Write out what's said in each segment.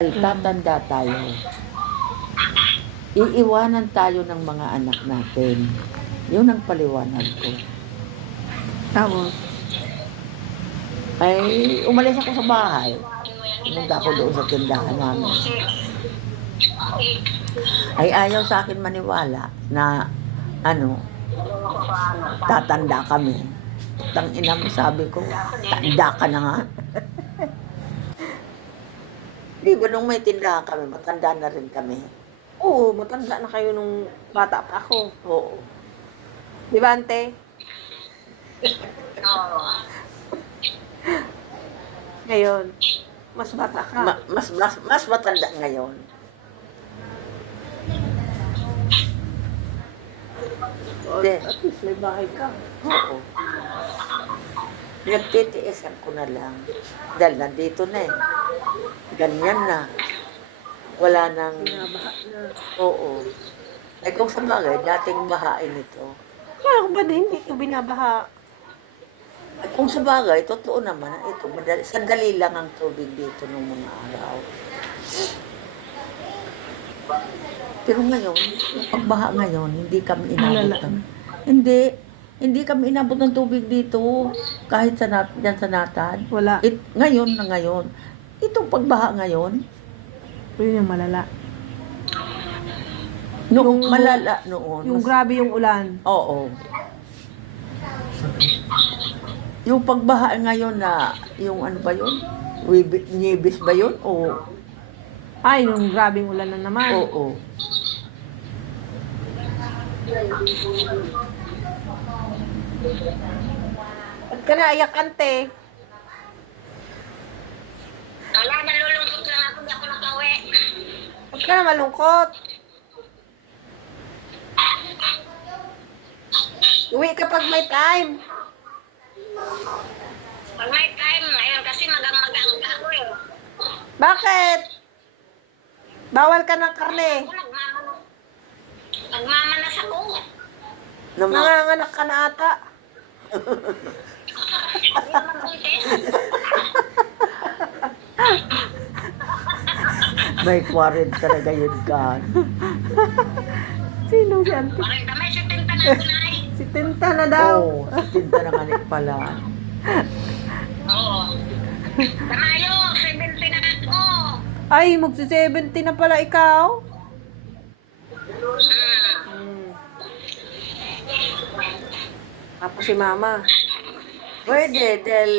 Tatanda tayo. Iiwanan tayo ng mga anak natin. Yun ang paliwanag ko. Tapos, Ay, umalis ako sa bahay. Pumunta ako doon sa tindahan namin. Ay, ayaw sa akin maniwala na, tatanda kami. Tang ina mo, sabi ko, tanda ka na nga. Di ba nung may tindahan kami, matanda na rin kami. oo, matanda na kayo nung bata pa ako. Oo. Di ba, ante? Ngayon, mas bata ka. Mas matanda ngayon. At least may bahay ka. Oo. Nagtitiisan ko na lang. Dahil nandito na eh. Ganyan na. Wala nang... Binabaha na. Oo. Ay kung sa bagay, dating bahain ito. Kaya ko ba din, ito binabaha? Ay kung sa bagay, totoo naman na ito. Sandali lang ang tubig dito ng mga araw. Pero ngayon, yung pagbaha ngayon, hindi kami inabot ng... Hindi kami inabot ng tubig dito. Kahit dyan sa Natad. Wala. Ngayon na ngayon. Itong pagbaha ngayon, Yun yung malala. noong malala noon. Yung grabe yung ulan. Oo. Yung pagbaha ngayon na, yung ano ba yun? Nibis ba yun? O, Ay, yung grabing ulan na naman. oo. Ba't ka naiyak, ante? Wala, nalulungkot lang ako, di ako nakauwi. Ba't ka na malungkot? Uwi ka pag may time. Pag may time, ngayon kasi magang-magang ako eh. Bakit? Bawal ka ng karne. Ako nagmamanas ako. Nanganganak ka na ata. Hindi naman buntis. May 40 talaga yun ka. Sino si ante? Parang damay si Tinta na kunay. Si Tinta na daw. Oo, tinta na ganit pala. Oo. Tamayo, 70 na ako. Ay, magsi-70 na pala ikaw. Tapos si mama. Pwede, dahil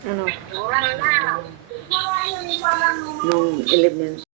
Ano? Kurang na. nung element